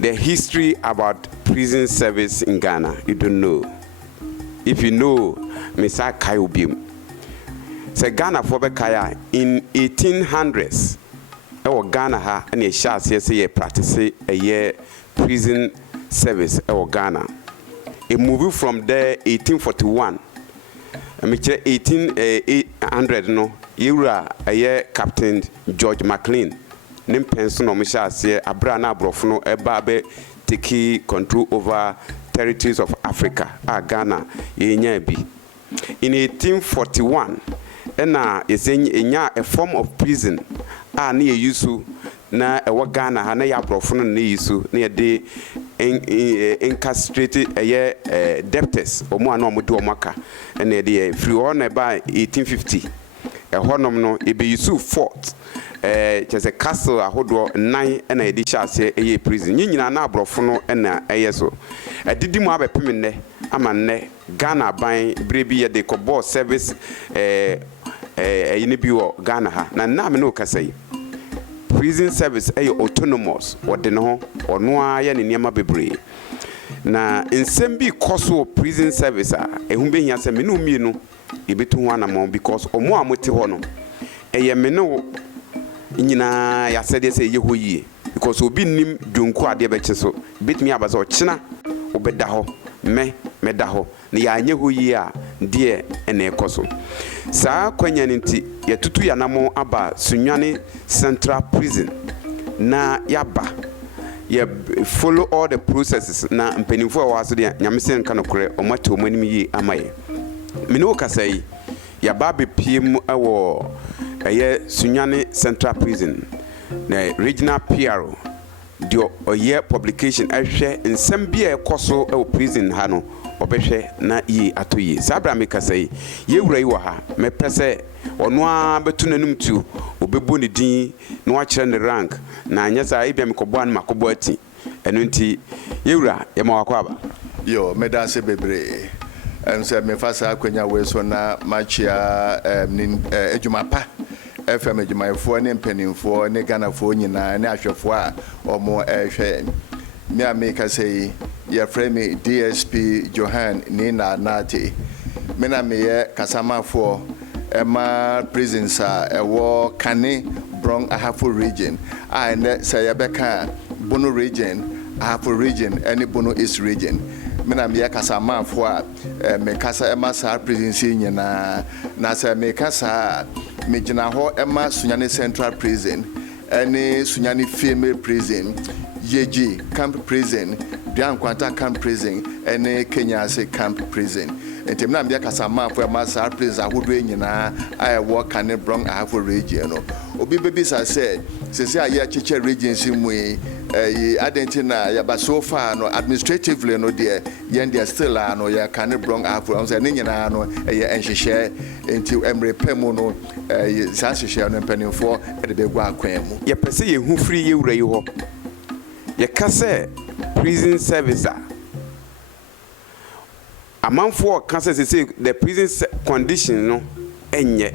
the history about prison service in Ghana. You don't know. If you know, Mr. Kayobim. So Ghana for Kaya in 1800s. Ghana ha and a shas yes practice a year prison service Ghana. A movie from there 1841. I mean 1800 no era a year Captain George McLean. Nim pension no shas here Abrana Brofno Ebabe take control over territories of Africa. Ghana yenya bi. In 1841 is a form of prison. Near Yusu na Ghana, Hana Yabrofon and Nisu, near the incarcerated debtors, or more normal Maka, and near the free honor by 1850. A honor it be Yusu fort. Just a castle, a hodro, 9 and a dish a prison. Yin na brofono and a so. I did him have a pimene, amane, Ghana buying Bribia de Cobo service. Inibio Ghana ha na no kasai prison service autonomous or de no or noa ya ne niema bebre na nsem bi koso prison service ehumbe hia se me no mienu ebetu ho anamon because omo amote ho no me no nyina ya sede se yehoyie because obi nim dwonku ade beche so betimi abasa o china obeda ho meda ho na ya anye hoyie a de ene ekoso sa kwanya nti ya tutu ya namo aba Sunyani Central Prison na yaba ya follow all the processes na mpenimfo wa so de nyamese nka no kore omate omanim yi amaye mino kasai ya babe piem ewo Sunyani Central Prison na regional PRO dio oye publication ahwe nsem bia ekoso ewo prison ha no obehwe na yi atoyi sabra mekasai ye wura yi wa ha mepese ono a betu nanum tu obebu ne din na wa kire ne rank na anyasa ibia mekobo an makobo ati eno nti ye wura ye ma wakwa aba yo medase bebre se me fasa akwanya we so na machia ejumapa FM ejumafo ne mpanimfo ne Ghanafo nyina ne ahwefo a omo ehwe me amekasai ya frame DSP Johann Nartey mena meye kasamafo ema prisons ewo kane brong ahafo region and say yabeka bono region ahafo region any bono east region mena meye kasamafo me kasa ema sa prisons nyina na say me kasa me gina ho ema Sunyani Central Prison any Sunyani Female Prison Yeji Camp Prison Bianquanta Camp Prison and Kenya Camp Prison. And Timna Bia Kasama for Master Prison who doing na I work and brong I have a region. Obi babies I said, since I hear Chicha region simwe Argentina but so far no administratively no dear yen there still no ya can brong I have Nina no and she share into Emre Pemono Sashi share and penny for at the big quam. Ya pese who free you rayo. Ya kase prison service a man for cancer say the prison condition no enye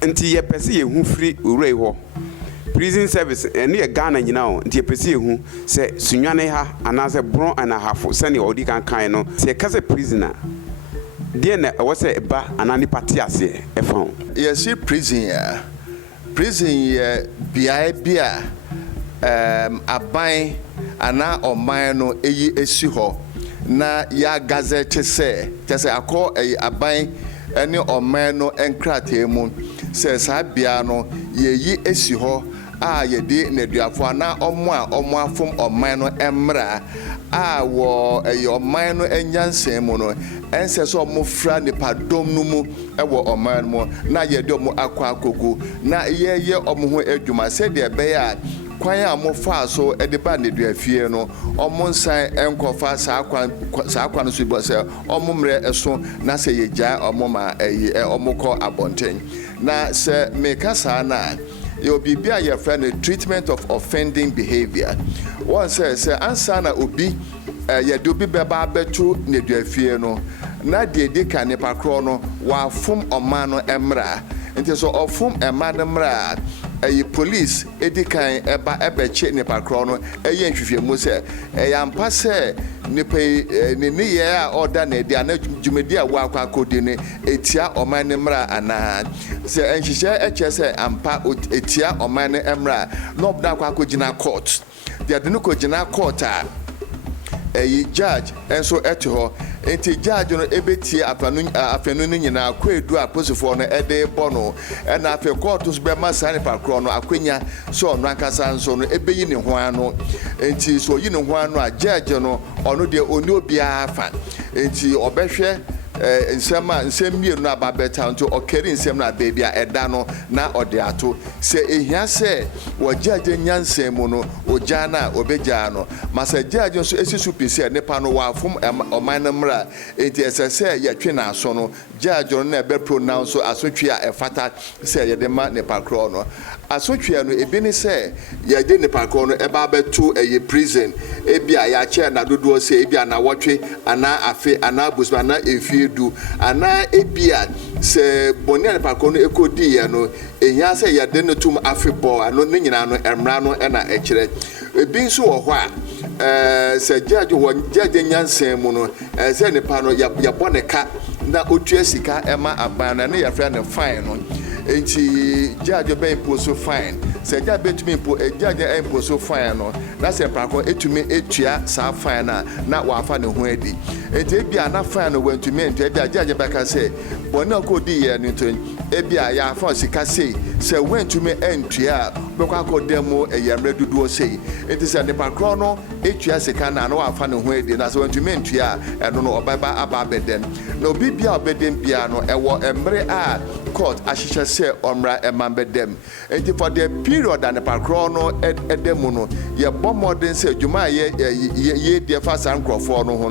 nti ye pese ye hu free urei ho prison service ene ye Ghana nyina o nti ye pese ye hu se Sunyani ha anase bron ana hafo se ne odi kan no se kase prisoner de na wo se ba anani party ase e fa ye see prison ye bia aban ana oman no eyi esi ho na ya gazette say akọ aban ene oman no enkrate mu say sabia no yeyi esi ho a yedi neduafo ana omo afom oman no emra a wo oman no enyansen mu no ense so omo fra ne padom no mu ewo oman mu na yedi omo akwa akogu na yeye omo ho adwuma say de be ya kwan a mo fa so e de ba ne duafie no omo nsan enkofa sa akwa no so bo se omo mre eso na se yegya omo ma omo ko abonten na se meka sa na you be your friend the treatment of offending behavior. One says answer na obi ya do bi beba betu ne duafie no na de ka ne pakro no wa fom oman no emra nti so ofom ema no mra police edikan eba che nipa kro no eye nhwehwemu se ampa se nipa ne ye a order na dia na dwumedi a wa akwa kodi ne etia oman ne mra ana se enhihye eche se ampa etia oman ne mra no obda akwa kogina court dia de no kogina court a judge enso eto ho enti judge no ebetie afanu no nyina kwedu aposifo no ede bono na afi court so be masane pakro no akwenya so no ankasa nso no ebeyi ne ho ano enti so yi ne ho ano a judge no ono de oni obi afa enti obehwe nsem no ababeta nto okeri nsem na baby a eda no na ode ato se ehia se wo judge nyansem mu no ojana obeja no masa judge nso esisu pese nepa no wa afum oman na mra enti esese ye twe na aso no judge no na be pronounce asotwe a efata se ye de ma nepa kro no asotwe no ebi ni se ye de nepa kro no eba beto eye prison ebi a ya che na dodo se ebi na wotwe ana afe ana busma na efi du ana ebia se boni nepa kro no ekodi ye no ehia se ye de no tum afebɔ ano ne nyina no emra no na ekire ebi nso wo hɔ a se judge wo judge nyansen mu no se nepa no ya bɔ ne ka na otua sika ema abana ne ya fra ne fine no enti judge be impose fine se judge betumi judge impose fine no na se pakɔ etumi etua sa fine na wa afa ne ho adi enti ebia na fine no wantumi enti ebia judge be ka se bɔna ko di ye no to ebia ya afa sika sei se wantumi entua bekwa kodemo eyamre duduo sei enti se ne pakɔ no etua sika na wa afa ne ho adi na se wantumi entua eno no obaba aba bedem na obi bia obedem bia no ewo emre a court ahihye se omra emambedem enti for the period that the pakro no edemu no ye bomodin se dwuma ye de fa san krofo no ho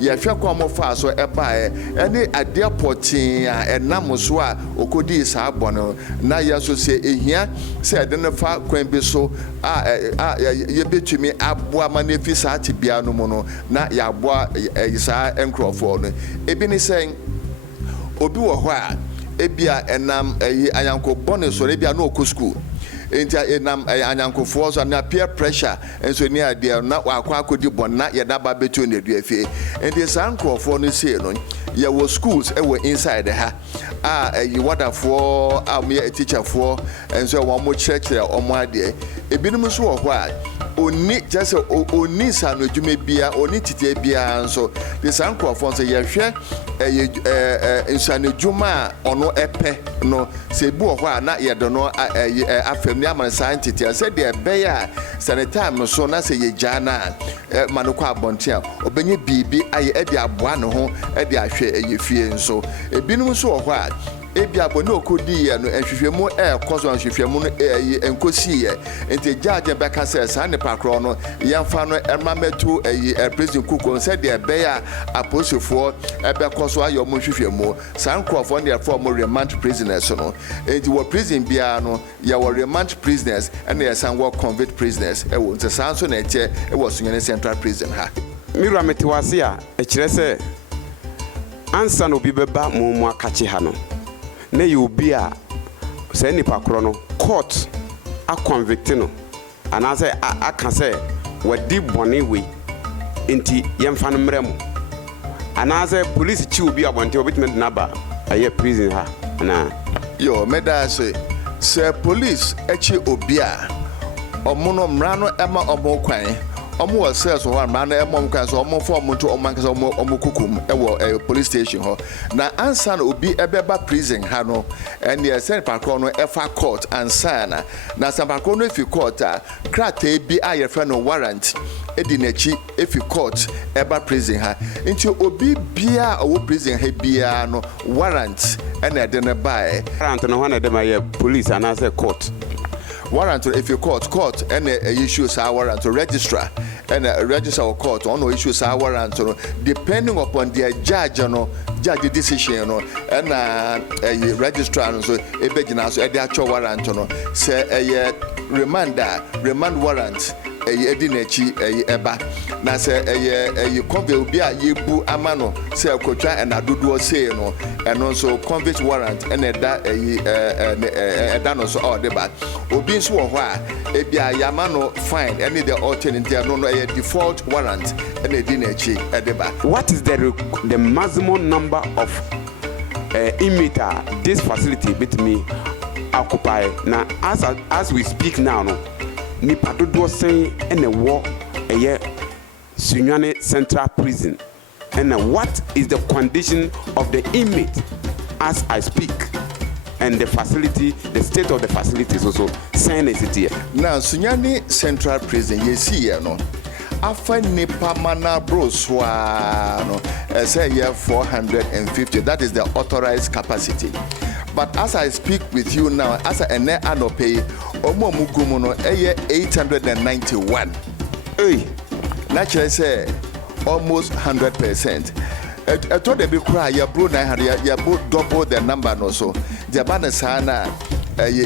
ye hwe kwamo fa so eba ene ade potin a enam so a okodi sa abono na ye so se ehia se de ne fa kwan bi so ye betumi aboa manefi sa tibia no mu no na ye aboa sa enkrofo no ebi ni sen obi wo ho a ebia enam ayanko bone so ebia no oku enti enam anyankofo so na peer pressure enso ni ade na akwa akodi bon na ye daba betu na duafie enti sankrofo no sei no ye wo schools e wo inside ha yi wadafo me teacher fo enso wo mo church omo ade ebinum so wo ho a oni just oni sanu dwume bia oni tite bia nso the sankrofo so ye hwe nsanu dwuma ono epe no se bu ho a na ye do no afam ni aman scientist say the beya sanitime so na say ye jana manoko abontia obenye bibi aye e de aboa ne ho e de ahwe eyefie nso ebinum so ho a ebia boni okodi ye no ehwehwemu koso ehwehwemu no enkosi ye enti judge beka say san ne pakro no yemfa no emametu president kuko say de beya aposofo ebe koso ayo mo hwehwemu san krofo ne for mo remand prisoners no enti wo prison bia no ya wo remand prisoners and ya san wo convict prisoners wo nti san so na eche wo Sunyani Central Prison ha mira metiwase a ekire se ansa no bi beba mo akache ha no na ye obi a se nipa kro no court a convict no ana se aka se wadi bone we enti yemfa no mrem ana se police chi obi abonte obitment na ba aye prison ha na yo meda se police echi obi a omono mra no ema omo kwan omo was so one man emom kan so omo form to omo kan so omo kukum e wo police station ho na ansa na obi ebeba prison ha no and the send pakro no efa court ansa na san pakro no efi court a krata bi aye fa no warrant edi nachi efi court eba prison ha nti obi bia owo prison ha bia no warrant and e de ne bae warrant no ho na de ma police and as a court warrant if you court and issues our warrant to registrar and register or court on no issues our warrant depending upon the judge decision no and registrar so ebegina so e dey actual warrant no say remand warrant edinechi eba na se convict obi a yebu amano se akotwa na dodo say no eno so convict warrant ena da eda no so all the back obi nso wo ho a ebia yamano fine any the alternative no default warrant ena edinechi edeba. What is the maximum number of inmate this facility with me occupy now as we speak now no nipa dodo say ena wo Sunyani Central Prison, and what is the condition of the inmate as I speak, and the facility, the state of the facility is also saying it here. Now Sunyani Central Prison, you see here no, after nipa mana broswa no, say here 450. That is the authorized capacity. But as I speak with you now, as I ene anope, omo mugumo no 891. Hey. Naturally say almost 100%. I told the big cry, you bro 900, you both double the number no so. The banner sana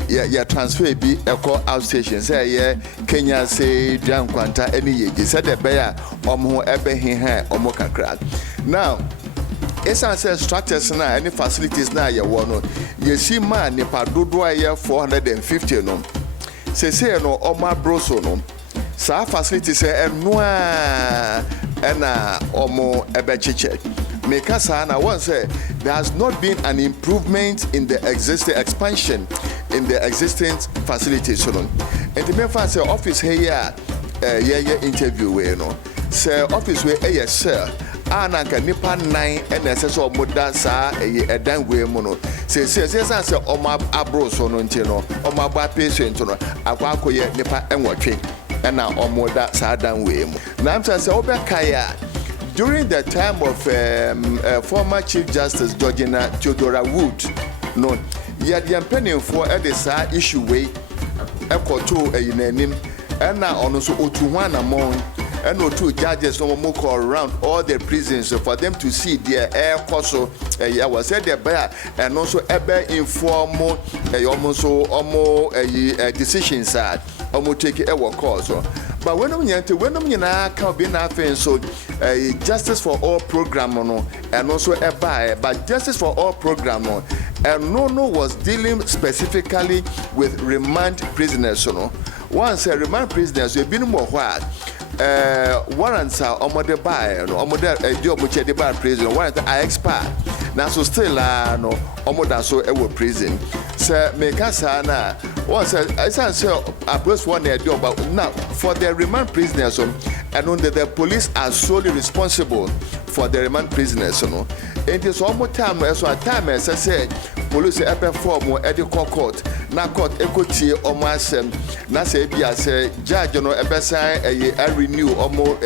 ya transfer be a call outstation. Say yeah, Kenya say Jam Quanta any ye. Said the bear omo ebe he omo kakra. Now, it's answer structures now any facilities now you want. You see man ni pa dodo 450 no. Say no oma broso no. Sa facility say enwa ena omo ebechiche make sa na one say there has not been an improvement in the existing expansion in the existing facilities so and the main fact say office here interview we no say office we sir ananka nipa 9 and so moda sa edan we mu no say omo abro so no nti no omo agba patient no akwa akoye nipa enwotwe and now omoda sadan we mu na am say obekaya during the time of former Chief Justice Georgina Theodora Wood no yet the penning for the issue way ekoto eyinanim and now on so otuwan among and no two judges no more call around all the prisons for them to see their air coso I was said there bear and also ebe informal almost decisions are almost take a work also. But when we can be nothing so justice for all program no and also a buy but justice for all program no and no was dealing specifically with remand prisoners no once a remand prisoners we been more what warrants are omode buy no omode job which dey buy prison warrant I expire now so still no omoda so e prison say make us na once I say approach one there job but now for the remand prisoners and under the police are solely responsible for the remand prisoners no it is almost time so at time as I said police perform at the court na court ekoti omo asem na say bia say judge no ebesa renew omo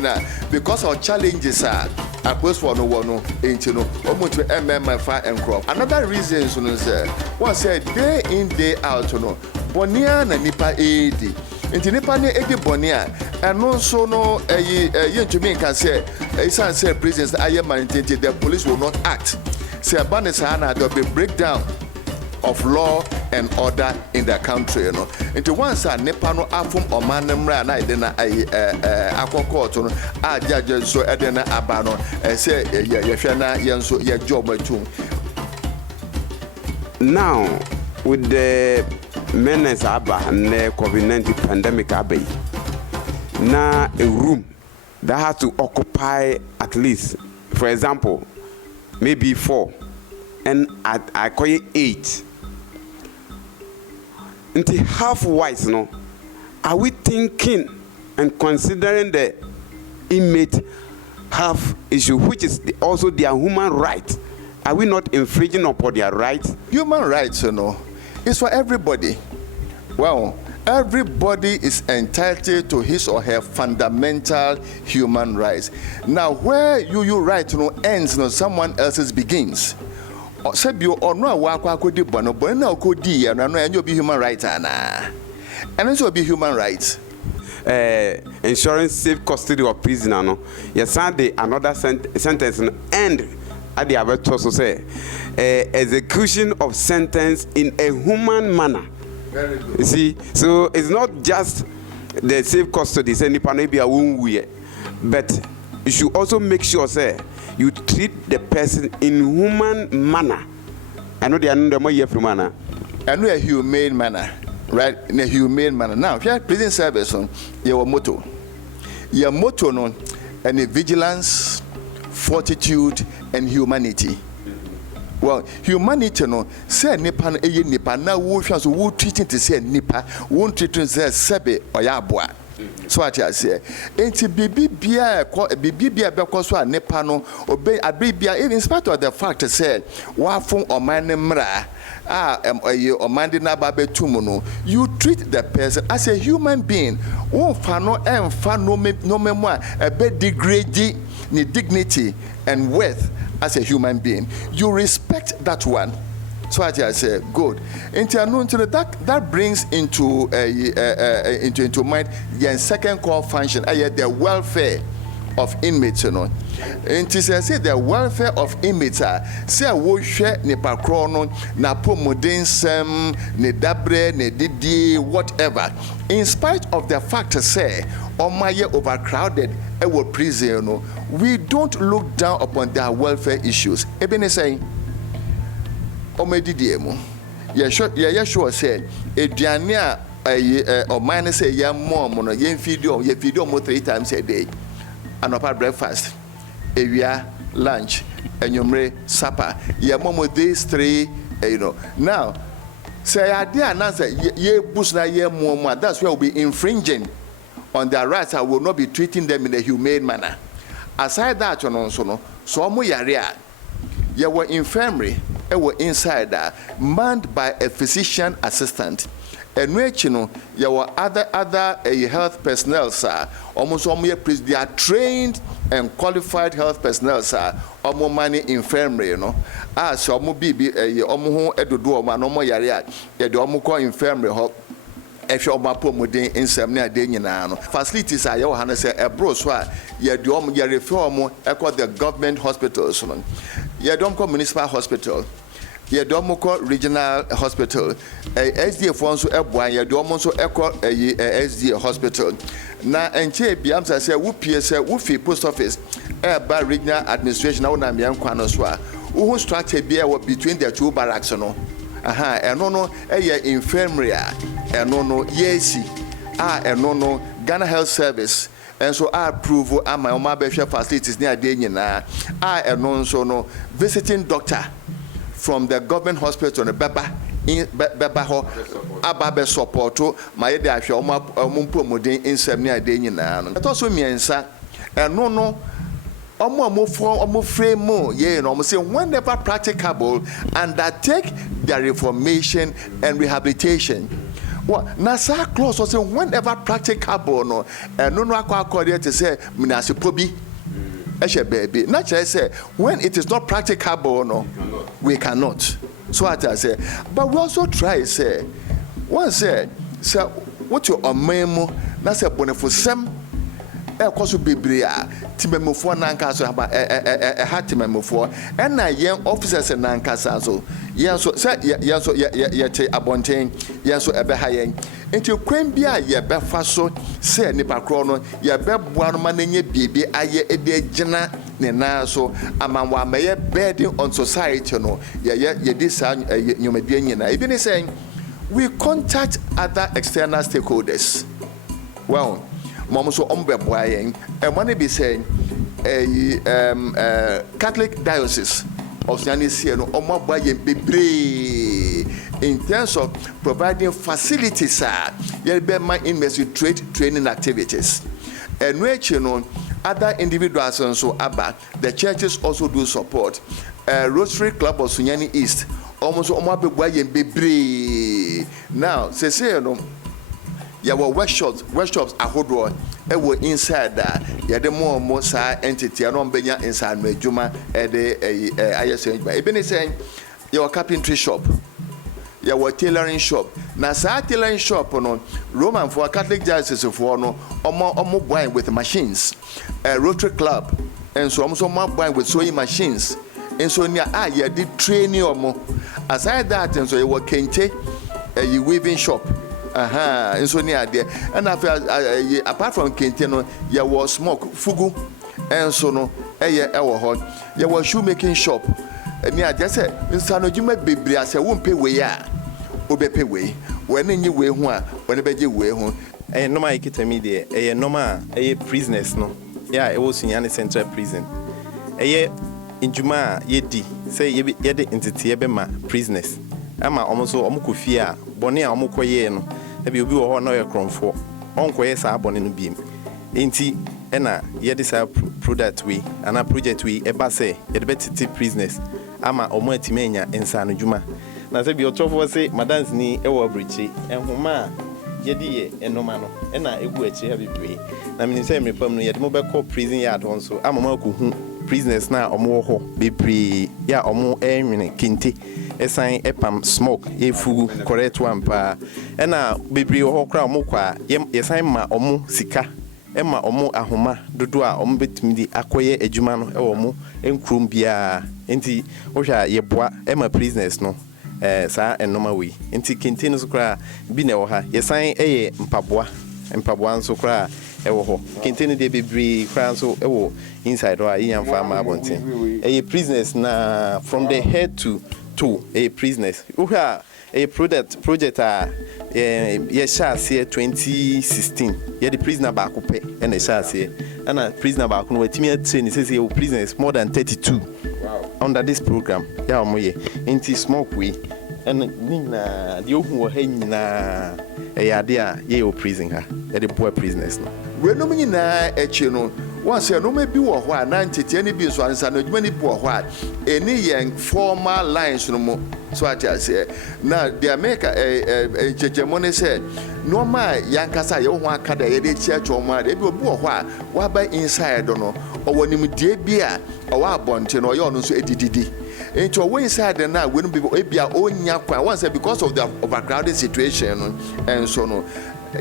na because of challenges are approach for no one no enti no omo to mmfa and crop another reason so no say one say day in day out no bonia na nipa edi enti nipa ne edi bonia and no so no yentumi can say say prisons aye maintain the police will not act say abanisa na there be breakdown of law and order in the country you know into once a nipa no afum omanmra na ide na akoko no a judge so ide na aba no say yehwe na yenso ye job atum. Now with the menace aba and the COVID-19 pandemic aba na a room that has to occupy at least, for example, maybe 4 and I call it 8. Until half wise, no? Are we thinking and considering the inmate have issue, which is also their human right? Are we not infringing upon their rights? Human rights, you know, is for everybody. Well, everybody is entitled to his or her fundamental human rights. Now, where your right ends, someone else's begins. Sebio or no wakwa kodi bono bono kodi and you'll be human rights and it will be human rights. Ensuring safe custody of prisoner no. Yes, Sunday another sentence and at the other also say execution of sentence in a human manner. Very good. You see, so it's not just the safe custody say nipa no be a wonwu, but you should also make sure say you treat the person in human manner. I know they are no more from manner. And we are humane manner, right? In a humane manner. Now, if you are prison service on your motto no, and the vigilance, fortitude, and humanity. Well, humanity no say nipa nipa na wo hwa so wo treating to say nipa wo treating say sebe oyabua. So what I say, enti bibia be so a nipa no obey abibia, even in spite of the fact say wa fun oman mra oman na ba betum no, you treat the person as a human being. Wo fa no emfa no memo a be degrade ni dignity and worth as a human being. You respect that one. So I say, good. That brings into mind the second core function, the welfare of inmates. You know, and to say the welfare of inmates, say we share ne pakrono na pomodensem ne dabre ne didi whatever. In spite of the fact say omaye overcrowded our prison, we don't look down upon their welfare issues. Even saying. Omedidiemu. Yeah, sure say eduane a man say ya mom no ye feed you 3 times a day. Anopa breakfast, ewia lunch, enyomre supper. Ya mom these 3, Now, say idea na say ye boost na ye mom, that's where we'll be infringing on their rights. I will not be treating them in a humane manner. Aside that, so mo yare ye were infirmary. Were inside manned by a physician assistant. And which there were other health personnel, sir. Almost they are trained and qualified health personnel, sir. Almost money infirmary, so bibi almost edo man almost yarea. The almost call infirmary. If you are promoting in some facilities, I want to say a bro, so you reform the government hospitals. You don't call municipal hospital. You don't call regional hospital. SDF wants to airborne. You don't also call SDF hospital. Now, and Biamsa say, who PSA, who fee post office, by regional administration, now I'm young Kwanoswa, who structure between the 2 barracks. And no, infirmary, and no, yes, and no, Ghana Health Service. And so I approve my Omabesha facilities near Deniana. And also no visiting doctor from the government hospital in Beba ho Ababe supporto my Dasha Mumpo in Semnia Deniana. It also means and no Omo frame more, say whenever practicable, undertake their reformation and rehabilitation. Well, Nasa clause was whenever practicable, no, and no according to say, Minasi Pobi, baby. Naturally, say when it is not practicable, no, we cannot. So what I say, but we also try say, one say, what you are memo, Nasa Bonifusem. Koso bebrea timemofo nankasa ha timemofo na yen officers nankasa so yen so ye abonten yen so ebe ha yen enti kwen bia ye befa so se nipa kro no ye beboa no ma nenye bibi aye ede gina ne na so amanwa meye burden on society no ye this nyomedie nyina even saying we contact other external stakeholders. Well, Mom so boying, and when they be saying Catholic Diocese of Sunyani no in terms of providing facilities, training activities, and which other individuals and so the churches also do support. Rotary Club of Sunyani East almost now say there were workshops ahodoɔ were inside that the more entity around benya inside Mejuma the even saying your carpentry shop, your tailoring shop. Now tailoring shop no Roman for Catholic diocese for no omo buying with machines. Rotary Club and so almost buying with sewing machines. And so near you did training omo. Aside that and so you were kente weaving shop. nso ni ade and apart from kente no ya was smoke fugu enso no ewo ho ya was shoe making shop ni ade se nsano djuma bebre ase wo mpe we a obepe we wani nyi we ho a wani beje we ho normal ikitami de normal prisoners no ya was Sunyani Central Prison njuma yedi say yede entity be ma prisoners ama omoso omukofie a bone a omukoye no e bi obi wo ho na ye kronfo onkoye sa bone no biem enti na yede sa product we ana project we e ba say yede betiti prisoners ama omo atimenya ensa no juma na say bi otofo say madams ni e wo abrichi enhoma yede ye enoma no na egu achi ha bebre na mini say mrepam no yede mo be call prison yard on so ama ma ko hu prisoners na omo ho bebre ya omo enwene kente esan epam smoke efugu correct one pa na bebre ho kra omo kwa yesan ma omo sika ema omo ahoma dodo a omo betimi di akoye adwuma no e omo enkrom bia enti ohwa yeboa ema prisoners no sa enoma we enti kente no so kra bi na wo ha yesan mpaboa nso kra ewo ho kente no de bebre kra nso ewo inside wa yan farm abonten prisoners na from the head to toe prisoners ohwa project ye shase 2016 ye the prisoner back up and the shase and prisoner back no watimi train say prisoners more than 32 under this program ya omoye inti smoke we and nina the ohun wo ha nyina ade a ye o prison ha the boy prisoners no we no nyina echi no once no me bi wo ho a na ntete ni bi so ansa no djuma ni bi wo ho a eni yen formal lines no mo so ati ase na the America chechemone say normal yankasa ye ho aka da ye de chiacho mo a de bi obi wo ho a wa ba inside no owonim die bi a owa abonte no ye ono so edididi into we inside na we no be ebia onya kwa once because of the overcrowded situation and so no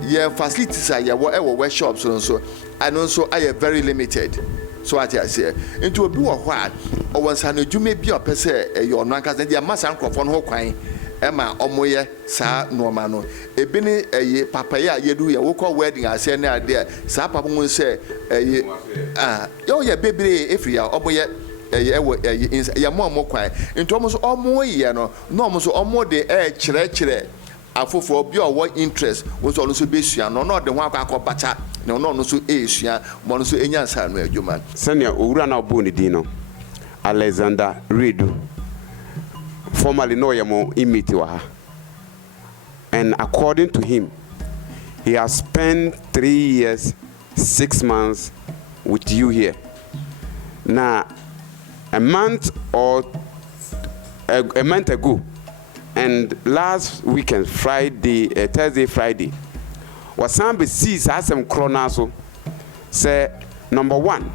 yeah facilities are your workshops so and also are very limited so at I say into obi wo ho a owansa na dwuma bi o pese your no anka dey massa nkrofo no ho kwan ema omoye sa normal no ebi ni papa ya yedu ya wo call wedding ase na ade sa papa mo se yo ya bebre efri ya omoye ya mo kwan into omo so omo ye no omo so omo de kire afofo bi o interest wo so no so besua no de ho akọbacha no so esua mo no so enyansa no adwuma senior owura na obo ni din no Alexander Redu formerly no yemo imiti wa ha, and according to him he has spent 3 years 6 months with you here. Now a month ago and last weekend Thursday Friday was some be sees asem krona so say number 1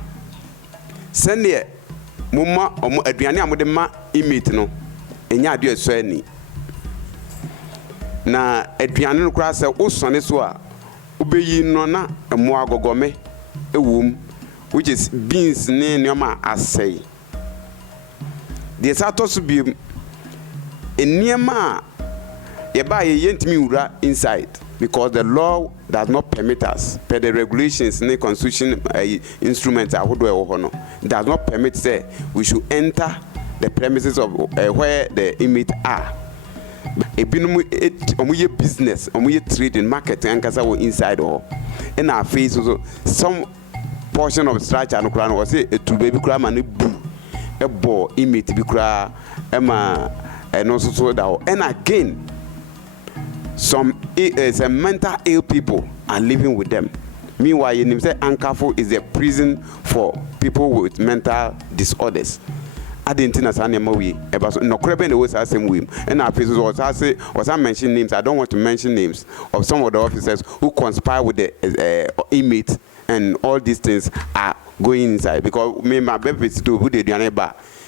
send here mumma omo aduane amode ma imit no enya ade eso ani na aduane no kura say usone so a ubeyi no na emo agogome ewum which is beans ne nyoma asay the satos bi eniema yeba yentimi wura inside because the law does not permit us per the regulations in the constitution instruments does not permit say we should enter the premises of where the inmates are. Omuye business, omuye trading, market, and kasa wo inside or in our face also some portion of structure no kura no was say to baby kura man bu e bo inmate bi kura ema no so that and again some mental ill people are living with them. Meanwhile, you say Ankafo is a prison for people with mental disorders. I didn't think that's we no crebe the was same way. And our faces was I mention names. I don't want to mention names of some of the officers who conspire with the inmates, and all these things are going inside because me my baby do who they do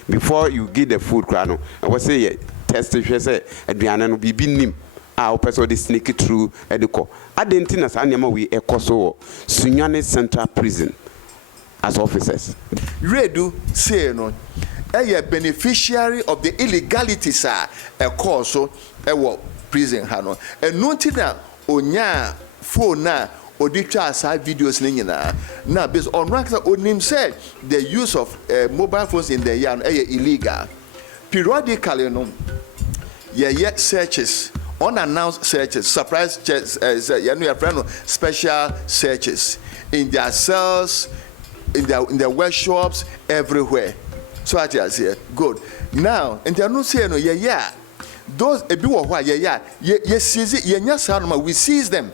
before you give the food crano. I was say test say Adriana no be nim. Our person is sneaky through Ediko. I didn't think as animal we a Kosovo, Sunyani Central Prison as officers. Redu say no, a beneficiary of the illegality, sir, a course a prison hano. And noting that onya phone na oditwa asa videos ni nyina na based on rank onim said the use of mobile phones in the yard illegal. Periodically no yeah searches, unannounced searches, surprise checks, special searches in their cells, in their workshops, everywhere. So I just say good. Now, and they're not saying no, yeah. Those a bit of what, we seize them.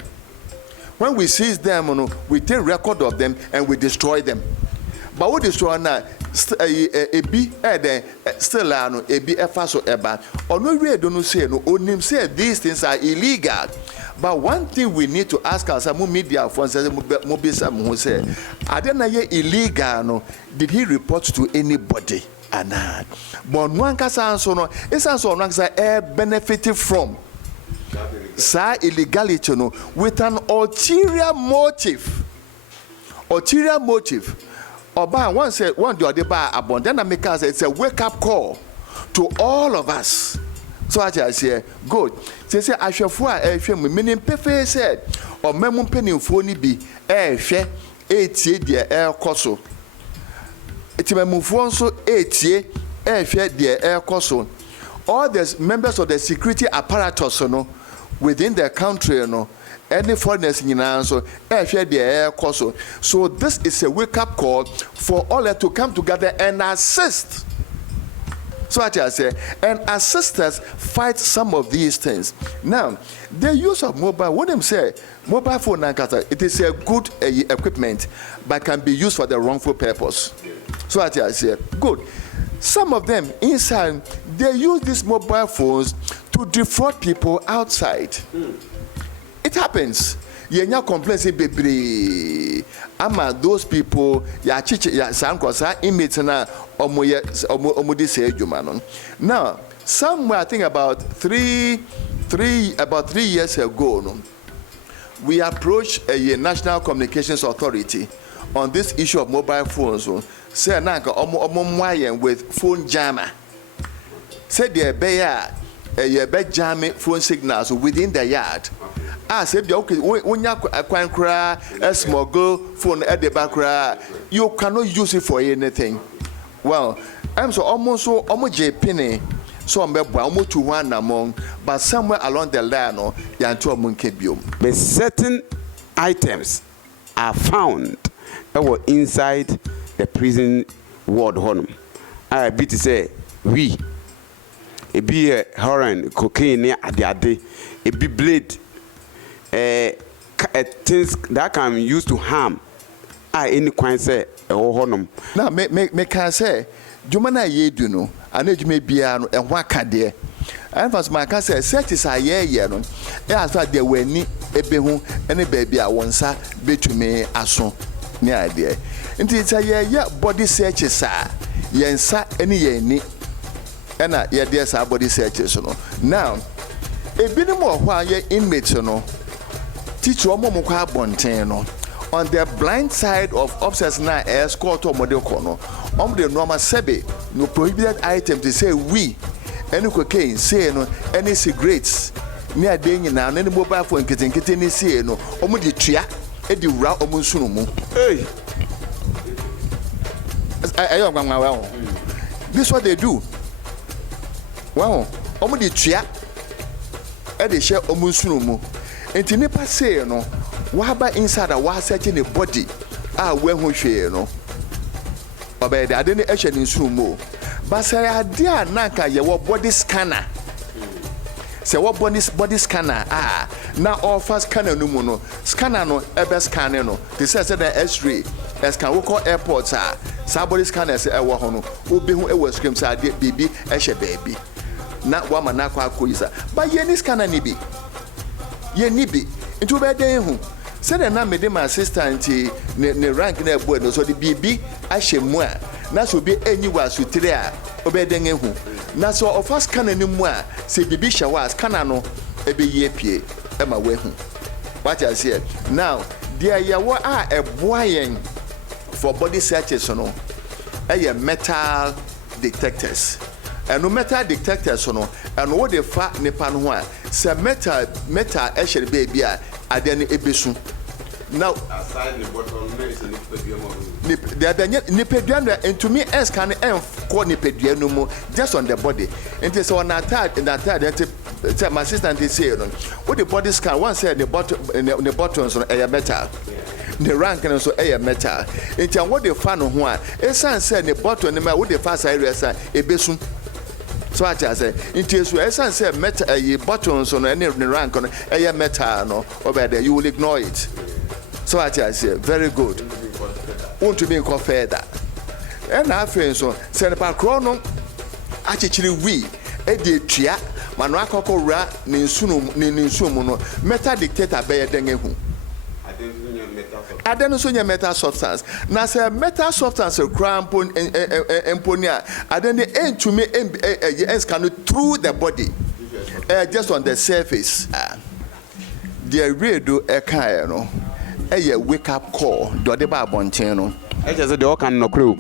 When we seize them, we take record of them and we destroy them. But we destroy now. Still a be a fast or eba. Or no, we don't say no. Onim say these things are illegal. But one thing we need to ask ourselves, media phones, who say, I don't know illegal. No, did he report to anybody? But one can answer no. It's answer one can benefited from. Sa illegality no with an ulterior motive. Ulterior motive. Oba one the other bar abundant make us it's a wake-up call to all of us. So I say good. Say I shall for meaning perfect said or memon penny phone be share 8 air coso. It's a move so 8 share the air coso. All the members of the security apparatus within the country any foreigners in answer, share the air course. So this is a wake-up call for all to come together and assist. So I say, and assist us fight some of these things. Now, the use of mobile, what them say, mobile phone, it is a good equipment, but can be used for the wrongful purpose. So I say, good. Some of them inside, they use these mobile phones to defraud people outside. It happens. Yenya complaints bebre. Ama those people ya chiche ya sankosa inmates na omudi say ejuma. Now, somewhere I think about 3 years ago, we approached a National Communications Authority on this issue of mobile phones. Say nanka omo with phone jammer. Say there be a jamming phone signals within the yard. Say okay, when you a smuggle phone at the back, you cannot use it for anything. Well, I'm so almost penny, so I'm almost to one among, but somewhere along the line, yanto munkebium. But certain items are found inside the prison ward home. I be to say we. It be a heroin, cocaine, it be blade. Things that can be used to harm. Any kind say honum. Now me can say Jumana ye do no, and it may be an and what can there. And for my can say set is a year no. As far there were ni ebehu any baby I want sa be to me aso near idea. Until it's a year body searches yensa any ye ni and there's our body searches no. Now a bit more while ye inmates no. Teach your mom on the blind side of upstairs now escort or model corner. The normal sebe no prohibited item to say we any cocaine say no any cigarettes near danger now any mobile phone getting say no the tria the ra omunsunumu. Hey, this is what they do. Wow, the tria they share omunsunumu. And to never say, no, what about inside a was setting a body? Where who share, no, or by the identity action in sumo. But say, I dear Naka, your body scanner. Say, what body scanner? Now all first scanner no mono, scanner no, ever scanner no. This is the S-ray, as can we call airports, somebody scanner say, I want to be who ever screams, baby, Esha baby. Not one man, not quite coisa, but any scanner nibi. Ye nibi into bed who said and I made my assistant ne rank na boy so the BB ashemwa na so be anywhere so tire obeden who na so of us can anymore say BB shawas can no e be ye pie e ma we hu what I say now there ya wa a boyen for body searches no metal detectors no metal detector so no and what the fa nipa no ho a se metal e hye baby a ade no ebesu now aside the bottom no is nipadua mo nipadua no entumi scan call nipadua no mu just on the body it is on attack say my assistant is say no what the body scan one say the buttons no metal the rank and so metal it and what the fan no ho a esan say the button no what the fast area say ebesu so I say into so esan say metal buttons no any rank no metal no over you will ignore it. So I say very good. Want to be further. And I feel so. Send a chrono. Actually, we a dear Manaka ra ninsuno meta dictator bear dengu. I don't know metal substance. Now say metal substance a crampon emponia. I don't aim to me scan through the body. Just on the surface. The radio a no. A wake up call, do the bar bonteno. I just the can no crew.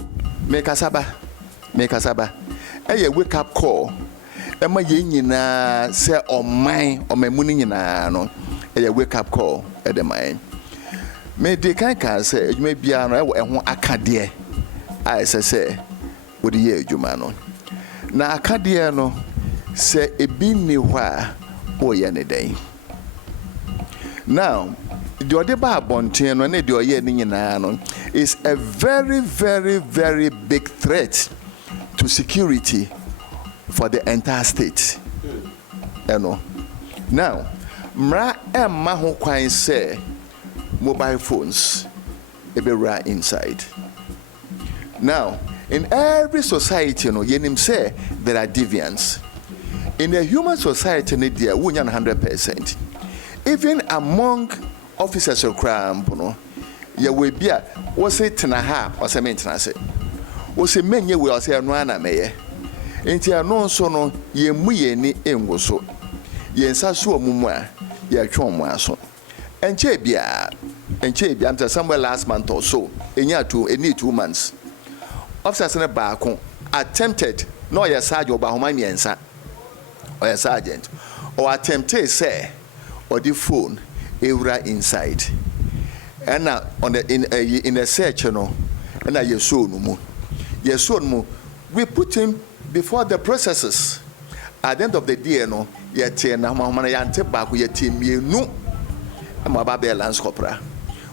Make a saba. A wake up call. Emma yina say on mine or my money no. A wake up call at the mine. May the can say it may be an acadie. I say, would ye, Jumano. Na acadiano say a bean me wha or any day. Now, the Odeba Bontino and the Oyenino is a very, very, very big threat to security for the entire state. You know. Now, Mra and Maho Quine say mobile phones ebera inside. Now, in every society, you know, Yenim say there are deviants. In a human society, there are 100%. Even among officers of crime, you know, you will be a was it Tanaha or some maintenance. Was a many will say, Rana Mayor. Into a non sono, ye muye ni engoso. Ye sasu mumwa, ye chomwaso. And Chebia, until somewhere last month or so, in year 2 months. Officers in a balcony attempted, no, your sergeant, Bahomanian, or a sergeant, or attempted, say, or the phone. Ewra inside, and now on the in a search, you know, and now your son mu. We put him before the processes. At the end of the day, you know, yet na mama ya ante back with team you no, and my baby lance copra.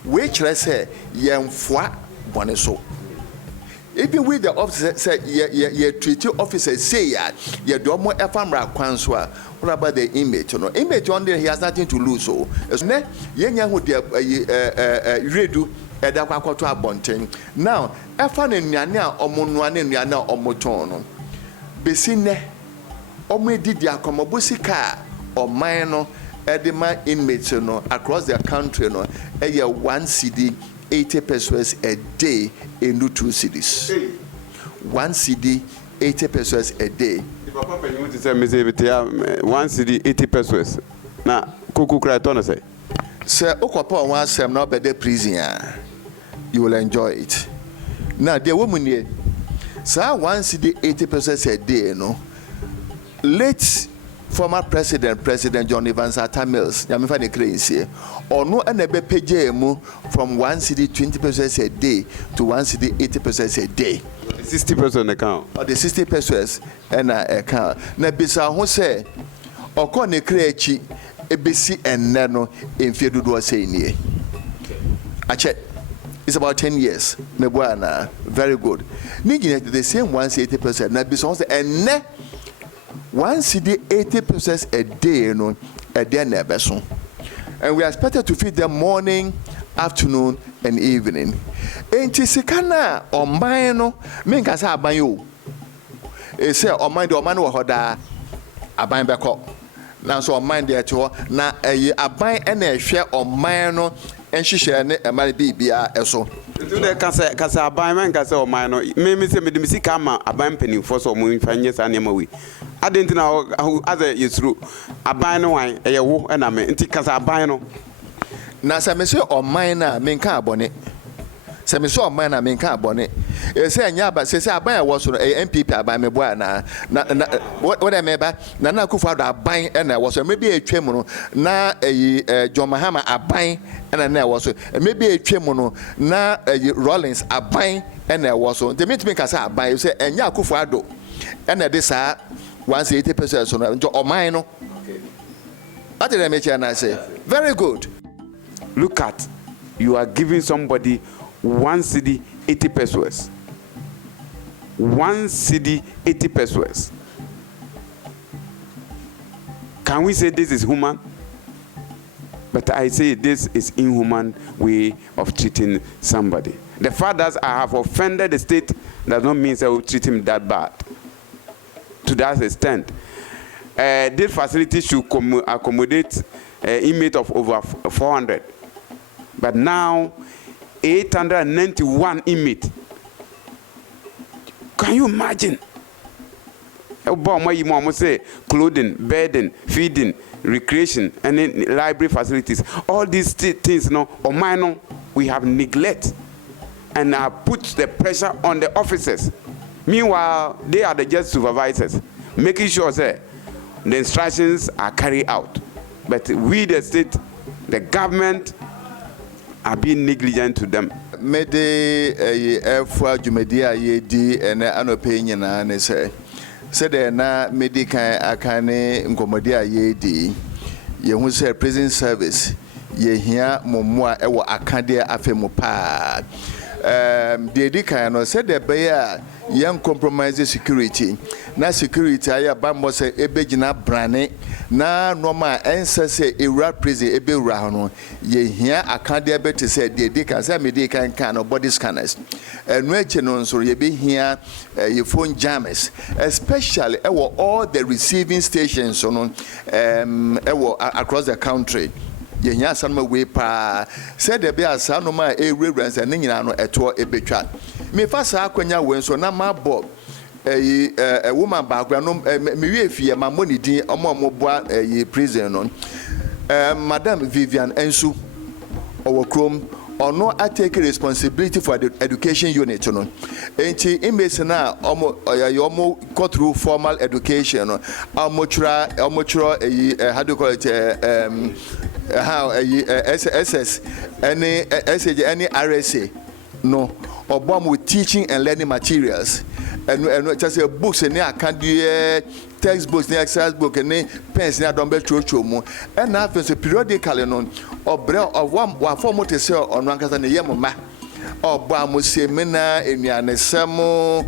Which I say yemfwa one so. Even with the officer say ye treaty officers say ye do more efamra kwanswa. What about the image? You know, image on there he has nothing to lose. So, as ne yenya who the redo edakwa kwato abonten. Now, efa ne nnuane a omonua ne nnuane a omoton no. Besi ne omedi dia komobosika oman no edema inmates no across the country no eye 1 CD 80 pesos a day in 2 cities. 1 CD 80 pesos a day. Papa, you want to say, Miss 1 CD 80 pesos. Now, Kuku Kraton say, Sir, Okopa wants some not better prison. You will enjoy it. Now, the woman here, sir, 1 CD 80 pesos a day, no. Late former President John Evans Atta Mills, Yamifa the crazy, or no, and a PJ from 1 CD 20 pesos a day to 1 CD 80 pesos a day. 60% account. Or the 60 pesos and account. Na bisa ho say oko ne kreachi ebesi enno in fiedu do say nie. Ache. It's about 10 years. Me buana very good. Ni gine the same 180%. Na bisa ho say enne 1 CD 80 pesos a day no a day na beso. And we are expected to feed them morning, afternoon and evening. Enti sikana oman no me nka sa aban yo. E say oman de oman wo hoda aban beko. Na so oman de eto na aban e na ehwe oman no enhihye ne emare bibia eso. Ntu de kasa aban man kasa oman no me se me de sika ma aban panimfo so mo mfanye sa ne ma wi. Adenti na aza yesuru aban no wan eye wo na me nti kasa aban no na sa me se oman na me nka abone se me so man na me nka abone say anya ba say aban e wo so MPP aban me boa na what am ba na Akufo-Addo aban e na wo so maybe etwem no na John Mahama aban e na wo so maybe etwem no na Rollins aban e na wo so the meet me ka say aban say anya Akufo-Addo e na de sa 180% so no oman no what did I make you say very good. Look at, you are giving somebody 1 cedi 80 pesos. 1 cedi 80 pesos. Can we say this is human? But I say this is inhuman way of treating somebody. The fact that I have offended the state does not mean I will treat him that bad. To that extent. This facility should accommodate an inmate of over 400. But now, 891 inmates. Can you imagine? Say clothing, bedding, feeding, recreation, and then library facilities. All these things, or minor, we have neglect and put the pressure on the officers. Meanwhile, they are the just supervisors, making sure that the instructions are carried out. But we, the state, the government, are being negligent to them. Mede efwa jumedia yedi ene anope nyina ne se de na medical akane nkomodia yedi ye hu se prison service ye hia mommoa ewo akade afemu pa de dikan no se de be ya yen compromise security na security aya ba mo se ebegina brane na normal ensese ewra prison ebewra ho no ye hia akade beti se de dikan se medical kan no body scanners enu eche no nso ye be hia ye phone jammers especially ewo all the receiving stations no ewo across the country. Yenya sanma we pa said the be asanoma e reverence and nyina no eto ebetwa me fa sa akwanya we so na ma bob a woman background no me we fie ma money din omo boa prison no Madam Vivian Ensu owo krom ono I take responsibility for the education unit no enti imbese na omo go through formal education no omochura how do you call it how SS any SJ any RSA no obam with teaching and learning materials and just books and academic textbooks and exercise book and pens and don't be true mu and after periodically no obre of one form to say on one case na yemma obam semina enuanesemo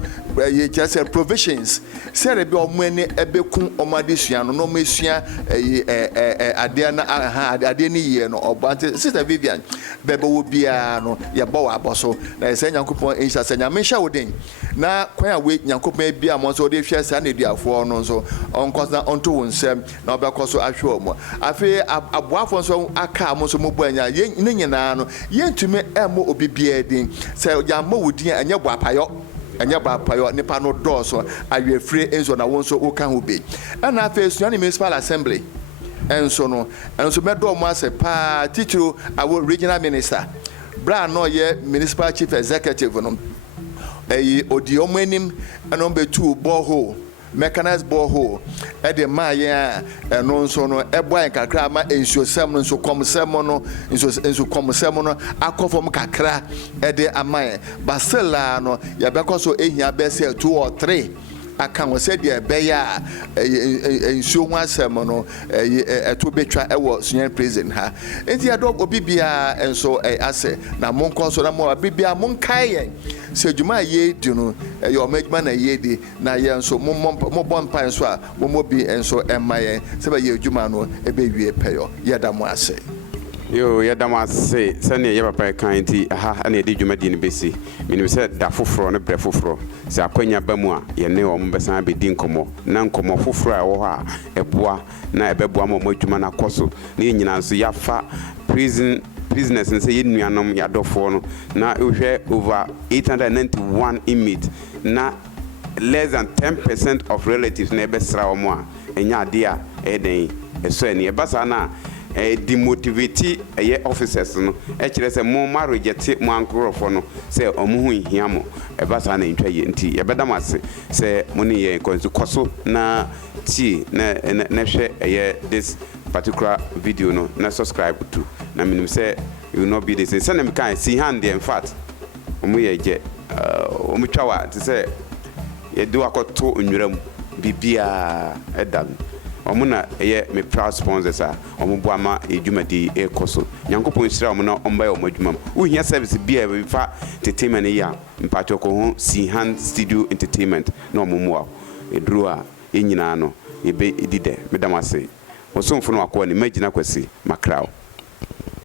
just provisions say be omani ebekun omadesua no mesua ade na ade ni ye no obante sister Vivian bebe wo bia no ye bo wa boso na say Nyankopon insha say nyamehya woden na kwan awe Nyankopon bia mo so de hwe sa na duafo no so onkosa onto wonsem na obekoso ahwe omo afi aboafo so aka mo so mo bu anya ye nyina no yentumi emo obibia din say ya mo wudin anya bo apayo anya ba payo nipa no doso awe free enzo na wonso oka ho be na afa Sunyani municipal assembly enso medo mo ase pa titiro our regional minister bra no ye municipal chief executive no odi omanim eno be two borehole mechanized borehole the maya no so no eboa kakra ma ensuo sem no so komsem no ensuo komsem no akofom kakra de amaye basela no ya bekoso ehia be se 2 or 3 aka wo se de be ya ensuo ho asem no eto betwa ewo Sunyani prison ha enti ado obibia enso ase na monko so na mo bibia monkaye se djuma ye di no yo medjuma na ye di na ye enso mo bon pan so a mo bi enso emaye se ba ye djuma no e be wie peyo ye da mo ase yo ya dama se sane ya papa kan ti aha na edi dwuma di ne besi minim se da foforo ne bre foforo se akwanya ba mu a ye ne o mbesan be di nkomo na nkomo foforo a wo ha eboa na ebeboa mo adwuma na koso ne nyina so ya fa prisoners and say nuanom ya dofo no na uhwe over 891 inmates na less than 10% of relatives na ebesra omo a enya ade a eden eso ene ebasa na demotivate officers no kire say mo ma reject mo ankrofo no say omo hu hia mo eba sa na ntwa ye nti ye beda mase say mo ne ye koso na ti na hwe this particular video no na subscribe to na minim say you will not be the same say na me kan see hand in fact omo ye je omo twawa ti say ye do akoto onwuram bibia edan omuna me proud sponsors a ombo ama edwumadi ekoso nyankopon hira omuna omba ye omadwumam uhia service bia be fa entertainment ya mpacho ko ho see hand studio entertainment na omomo eduru a enyina no ebe edide medamase osomfo no akọ ni magina kwasi makrao